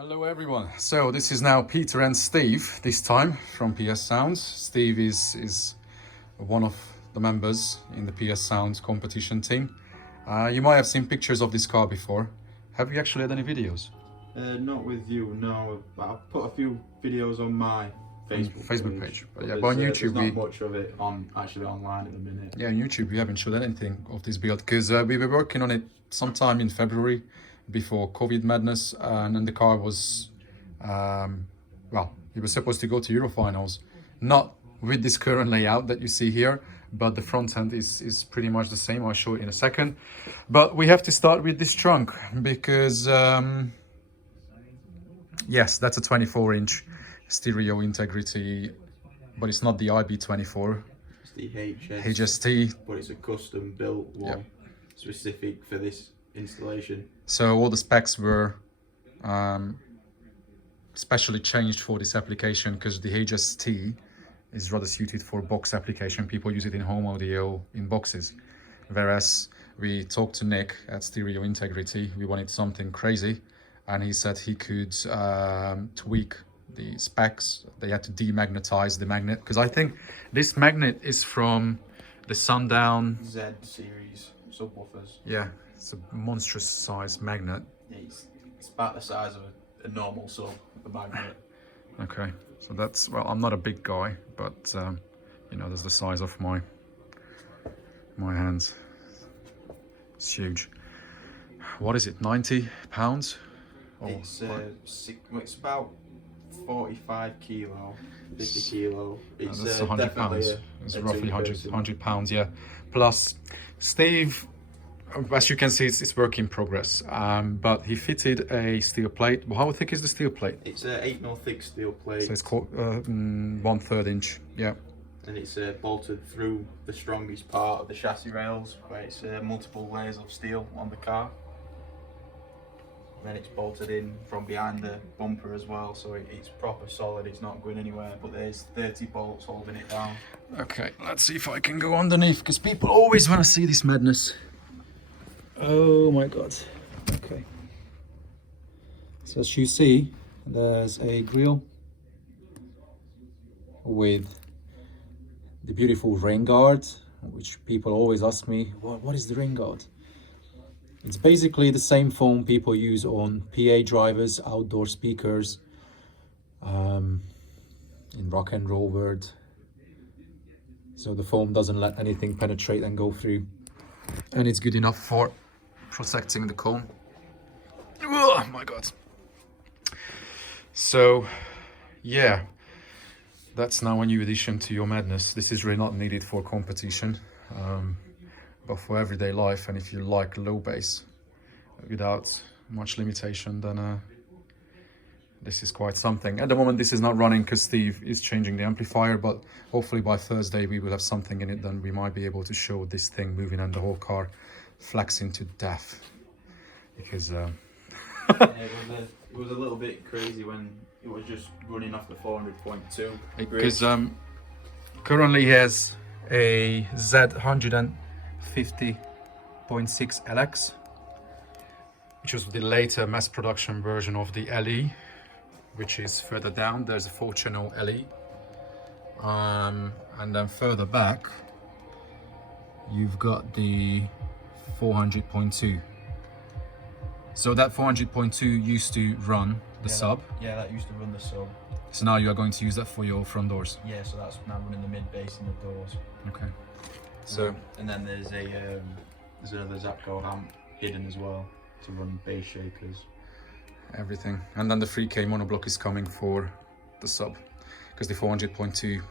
Hello everyone. So this is now Peter and Steve, this time from PS Sounds. Steve is one of the members in the PS Sounds competition team. You might have seen pictures of this car before. Have you actually had any videos? Not with you, no. I've put a few videos on my Facebook page. But yeah, but on YouTube there's not much of it actually online at the minute. Yeah, on YouTube we haven't showed anything of this build because we were working on it sometime in February before COVID madness, and then the car was, well, it was supposed to go to Eurofinals, not with this current layout that you see here, but the front end is pretty much the same. I'll show it in a second. But we have to start with this trunk because, yes, that's a 24-inch stereo integrity, but it's not the IB24. It's the HST. But it's a custom built one, specific for this installation. So all the specs were specially changed for this application because the HST is rather suited for box application. People use it in home audio in boxes. Whereas we talked to Nick at Stereo Integrity, we wanted something crazy, and he said he could tweak the specs. They had to demagnetize the magnet because I think this magnet is from the Sundown Z series subwoofers. Yeah, it's a monstrous size magnet. It's about the size of a normal sub, the magnet. Okay, so that's, well, I'm not a big guy, but you know, there's the size of my hands. It's huge. What is it, 90 pounds? It's about 45 kilo, 50 kilo. It's that's 100 pounds. It's roughly 100 pounds, yeah. Plus, Steve, as you can see, it's work in progress. But he fitted a steel plate. Well, how thick is the steel plate? It's a 8mm thick steel plate. So it's called 1/3 inch, yeah. And it's bolted through the strongest part of the chassis rails, where it's multiple layers of steel on the car. And then it's bolted in from behind the bumper as well, so it's proper solid, it's not going anywhere, but there's 30 bolts holding it down. Okay, let's see if I can go underneath, because people always want to see this madness. Oh my god. Okay. So as you see, there's a grille with the beautiful rain guard, which people always ask me, what is the rain guard? It's basically the same foam people use on PA drivers, outdoor speakers, in rock and roll world. So the foam doesn't let anything penetrate and go through. And it's good enough for protecting the cone. Oh my god. So, yeah. That's now a new addition to your madness. This is really not needed for competition. But for everyday life, and if you like low bass without much limitation, then this is quite something. At the moment this is not running because Steve is changing the amplifier, but hopefully by Thursday we will have something in it, then we might be able to show this thing moving and the whole car flexing to death. Because yeah, it was a little bit crazy when it was just running off the 400.2. Because currently he has a Z150.6 LX, which was the later mass production version of the LE, which is further down. There's a 4-channel LE, and then further back you've got the 400.2. So that 400.2 used to run the sub. That used to run the sub. So now you are going to use that for your front doors. Yeah, so that's now running the mid bass in the doors. Okay. So and then there's another Zapco amp hidden as well to run bass shakers. Everything, and then the 3K monoblock is coming for the sub because the 400.2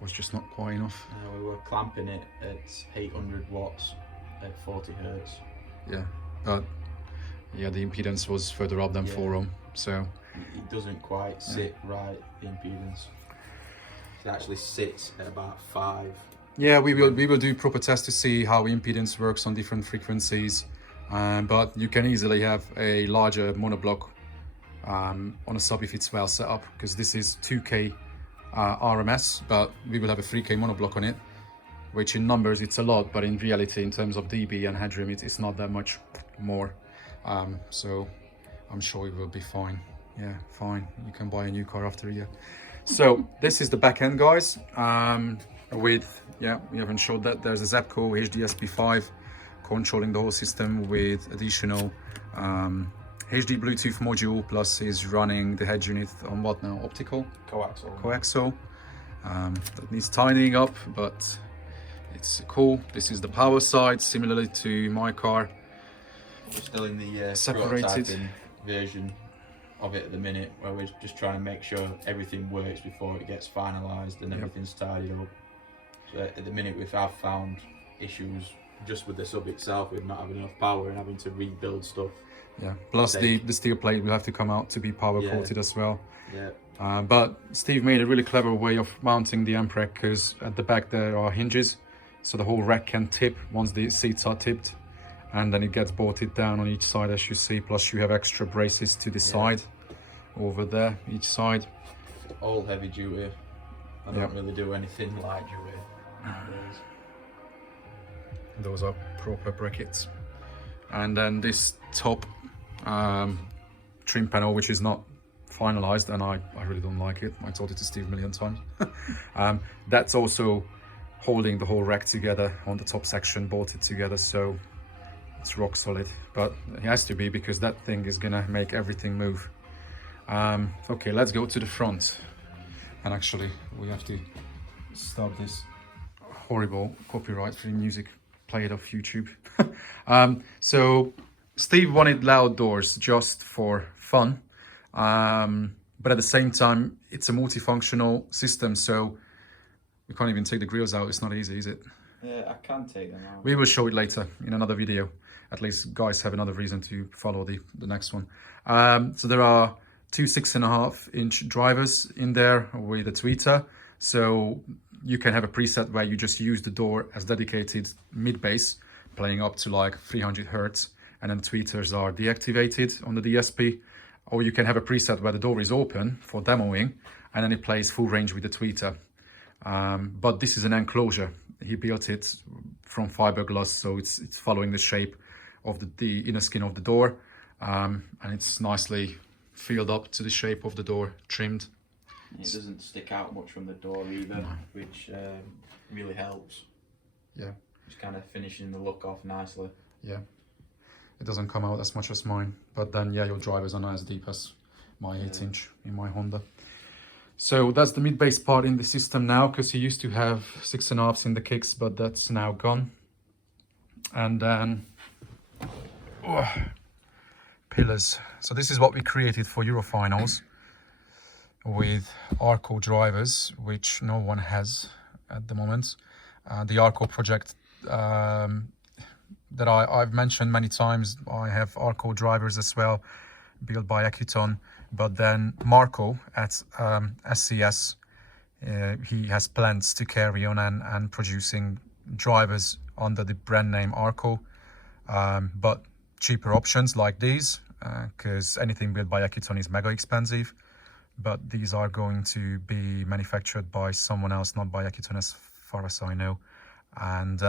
was just not quite enough. We were clamping it at 800 watts at 40 hertz. Yeah, but yeah, the impedance was further up than 4 ohm, so it doesn't quite sit right, the impedance. It actually sits at about 5. Yeah, we will do proper tests to see how impedance works on different frequencies, but you can easily have a larger monoblock on a sub if it's well set up, because this is 2K RMS, but we will have a 3K monoblock on it, which in numbers it's a lot, but in reality in terms of dB and headroom it's not that much more. So I'm sure it will be fine. Yeah, fine. You can buy a new car after a year. So this is the back end, guys. With, yeah, we haven't showed that. There's a Zapco HDSP5 controlling the whole system with additional HD Bluetooth module, plus is running the head unit on what now? Optical? Coaxial. That needs tidying up, but it's cool. This is the power side, similarly to my car. We're still in the Separated prototyping version of it at the minute, where we're just trying to make sure everything works before it gets finalised and everything's tidied up. So at the minute I've found issues just with the sub itself, with not having enough power and having to rebuild stuff. Yeah, plus the steel plate will have to come out to be power coated as well. Yeah. But Steve made a really clever way of mounting the amp rack, because at the back there are hinges, so the whole rack can tip once the seats are tipped, and then it gets bolted down on each side, as you see. Plus you have extra braces to the side over there, each side. All heavy duty. I don't really do anything light duty nowadays. Those are proper brackets. And then this top trim panel, which is not finalized, and I really don't like it. I told it to Steve a million times. That's also holding the whole rack together on the top section, bolted together, so it's rock solid. But it has to be, because that thing is gonna make everything move. Okay, let's go to the front. And actually, we have to stop this horrible copyright-free music played off YouTube. So Steve wanted loud doors just for fun, but at the same time it's a multifunctional system, so we can't even take the grills out. It's not easy, is it? Yeah, I can take them out. We will show it later in another video. At least guys have another reason to follow the next one. So there are two 6.5-inch drivers in there with a tweeter, so you can have a preset where you just use the door as dedicated mid bass, playing up to like 300 hertz, and then tweeters are deactivated on the DSP. Or you can have a preset where the door is open for demoing, and then it plays full range with the tweeter. But this is an enclosure. He built it from fiberglass, so it's following the shape of the inner skin of the door, and it's nicely filled up to the shape of the door, trimmed. It doesn't stick out much from the door either, which really helps. Yeah. Just kind of finishing the look off nicely. Yeah. It doesn't come out as much as mine, but then yeah, your drivers are not as deep as my 8-inch in my Honda. So that's the mid bass part in the system now, because you used to have 6.5s in the kicks, but that's now gone. And then pillars. So this is what we created for Eurofinals with Arco drivers, which no one has at the moment. The Arco project that I've mentioned many times, I have Arco drivers as well, built by Accuton. But then Marco at SCS, he has plans to carry on and producing drivers under the brand name Arco, but cheaper options like these, because anything built by Accuton is mega expensive. But these are going to be manufactured by someone else, not by Accuton as far as I know. And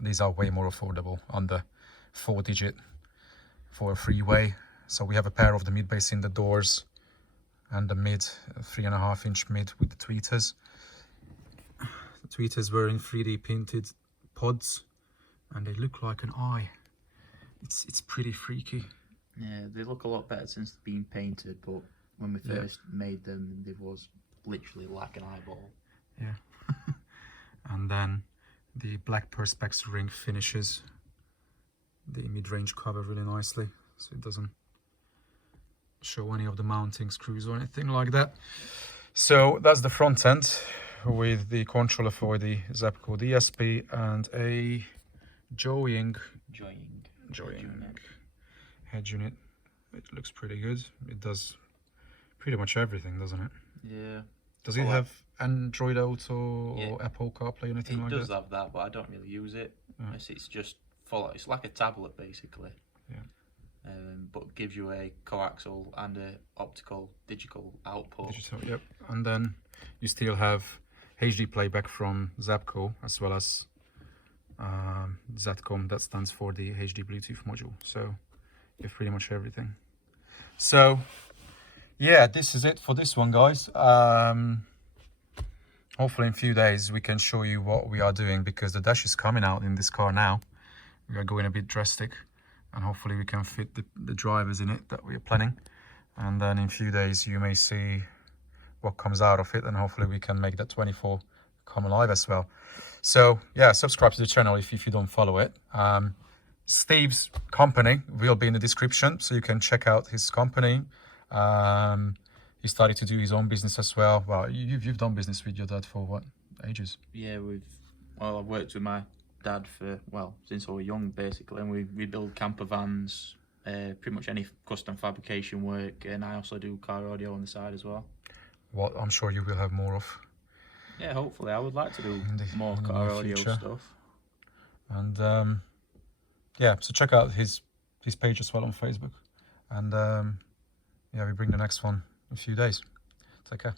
these are way more affordable, under 4-digit for a freeway. So we have a pair of the mid bass in the doors and the mid 3.5-inch mid with the tweeters. The tweeters were in 3D printed pods, and they look like an eye. It's pretty freaky. Yeah, they look a lot better since being painted, but when we first made them, they was literally like an eyeball. Yeah. And then the black perspex ring finishes the mid-range cover really nicely, so it doesn't show any of the mounting screws or anything like that. So that's the front end with the controller for the Zapco DSP and a joying head unit. It looks pretty good. It does pretty much everything, doesn't it? Yeah. Does it have Android Auto or Apple CarPlay or anything like that? It does have that, but I don't really use it. It's just it's like a tablet basically. Yeah. But it gives you a coaxial and a optical digital output. Digital, yep. And then you still have HD playback from Zapco, as well as Zatcom, that stands for the HD Bluetooth module. So you have pretty much everything. So yeah, this is it for this one, guys. Hopefully in a few days we can show you what we are doing, because the dash is coming out in this car now. We are going a bit drastic, and hopefully we can fit the drivers in it that we are planning, and then in a few days you may see what comes out of it, and hopefully we can make that 24 come alive as well. So yeah, subscribe to the channel if you don't follow it. Steve's company will be in the description, so you can check out his company. He started to do his own business as well. Well, you've done business with your dad for what, ages? Yeah, I've worked with my dad for, well, since I was young basically, and we build camper vans, pretty much any custom fabrication work, and I also do car audio on the side as well. What I'm sure you will have more of. Yeah, hopefully I would like to do more car audio stuff. And yeah, so check out his page as well on Facebook, and yeah, we bring the next one in a few days. Take care.